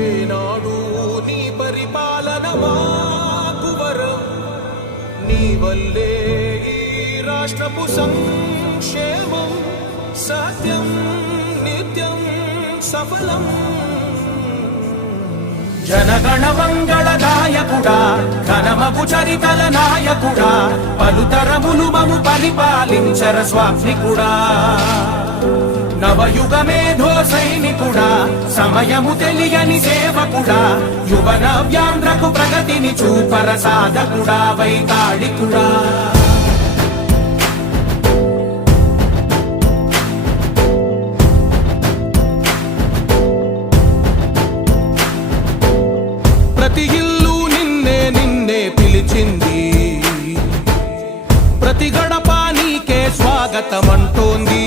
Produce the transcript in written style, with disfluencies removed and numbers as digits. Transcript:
ఏనాడు నీ పరిపాలన మాకు వరం, నీ వల్లే ఈ రాష్ట్రపు సంక్షేమం సత్యం నిత్యం సఫలం. జనగణ మంగళ నాయకుడా, ఘనమగు చరితల నాయకుడా, పలుతరములు మము పరిపాలించర స్వామికుడా. నవయుగ మేధో సైనికుడా, సమయము తెలియని సేవకుడా, యువ నవ్యాంధ్రకు ప్రగతిని చూపర సాధకుడా, వైతాళికుడా. ప్రతి ఇల్లు నిన్నే నిన్నే పిలిచింది, ప్రతి గడప నీకే స్వాగతమంటోంది.